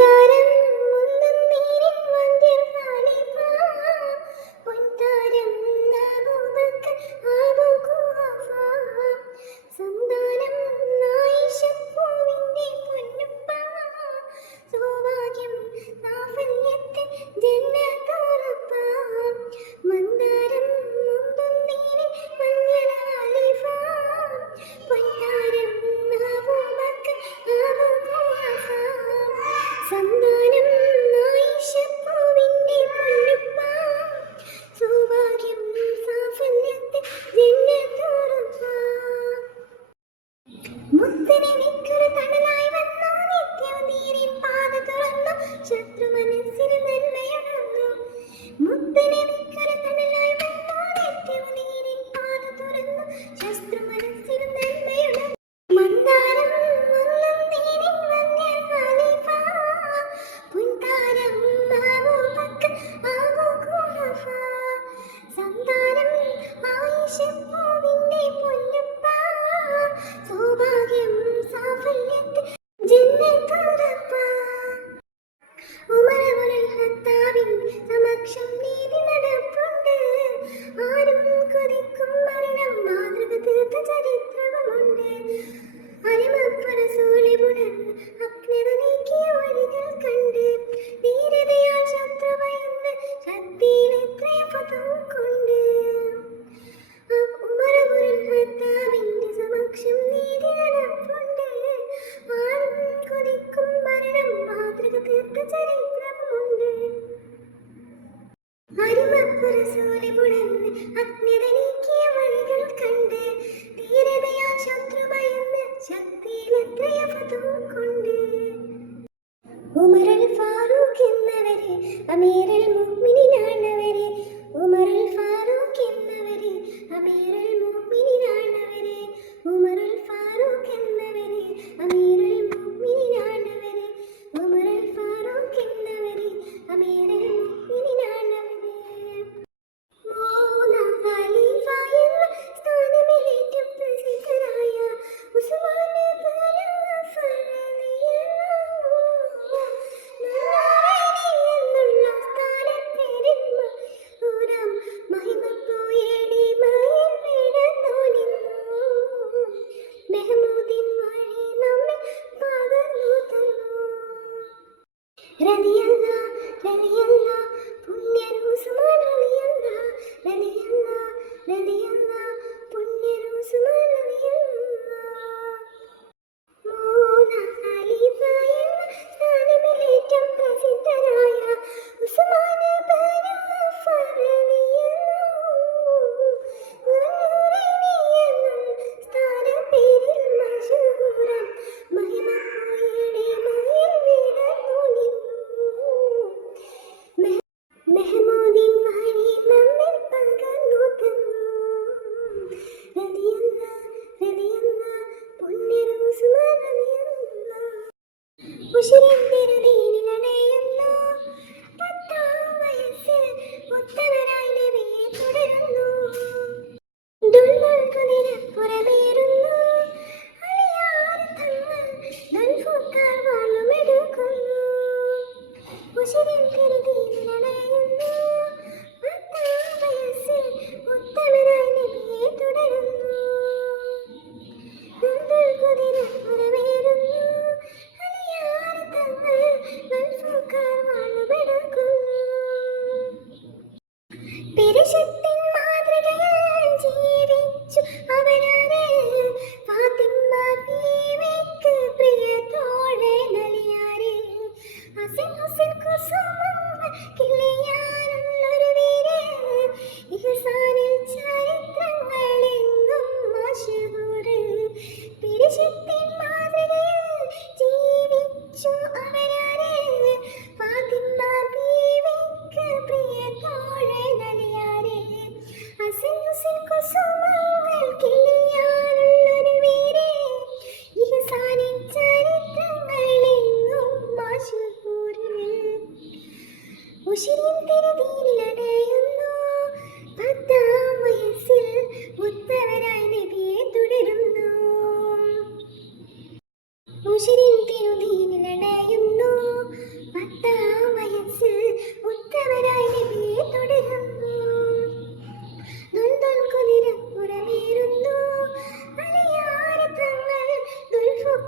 മന്ദാരം മുന്തും നീരിൻ വന്ദ്യർ ഖലീഫ പൊൻതാരം അബൂബക്കർ അബൂ ഖുഹാഫ സന്താനം ആയിഷപ്പൂവിന്റെ പൊന്നുപ്പ സൗഭാഗ്യം സാഫല്യത്തിൽ ജന്നത്തുറപ്പ മന്ദാരം മുന്തും നീരിൻ വന്ദ്യർ ഖലീഫ പൊൻതാരം അബൂബക്കർ അബൂ ഖുഹാഫ സന്താനം ആയിഷപ്പൂവിന്റെ പൊന്നുപ്പ സൗഭാഗ്യം സാഫല്യത്തിൽ ജന്നത്തുറപ്പ മുത്തനബിക്കൊരു തണലായി വന്നു നിത്യവും നീരിൻ പാത തുറന്നു ശത്രു മനസ്സിൽ നന്മയുണർന്നു മുത്തനബിക്കൊരു തണലായി വന്നു നിത്യവും നീരിൻ പാത തുറന്നു ശത്രു മനസ്സിൽ നന്മയുണർന്നു മന്ദാരം മുന്തും നീരിൻ വന്ദ്യർ ഖലീഫ പൊൻതാരം അബൂബക്കർ അബൂ ഖുഹാഫ സന്താനം ആയിഷപ്പൂവിന്റെ പൊന്നുപ്പ സൗഭാഗ്യം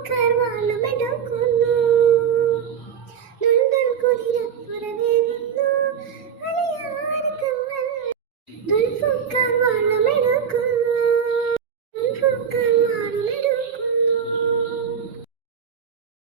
ഗൾഫുക്കാർ വാളുമെടുക്കുന്നു, ദുൽദുൽ കുതിരപ്പുറമേകുന്നു, അലിയാർ തങ്ങൾ. ഗൾഫുക്കാർ വാളും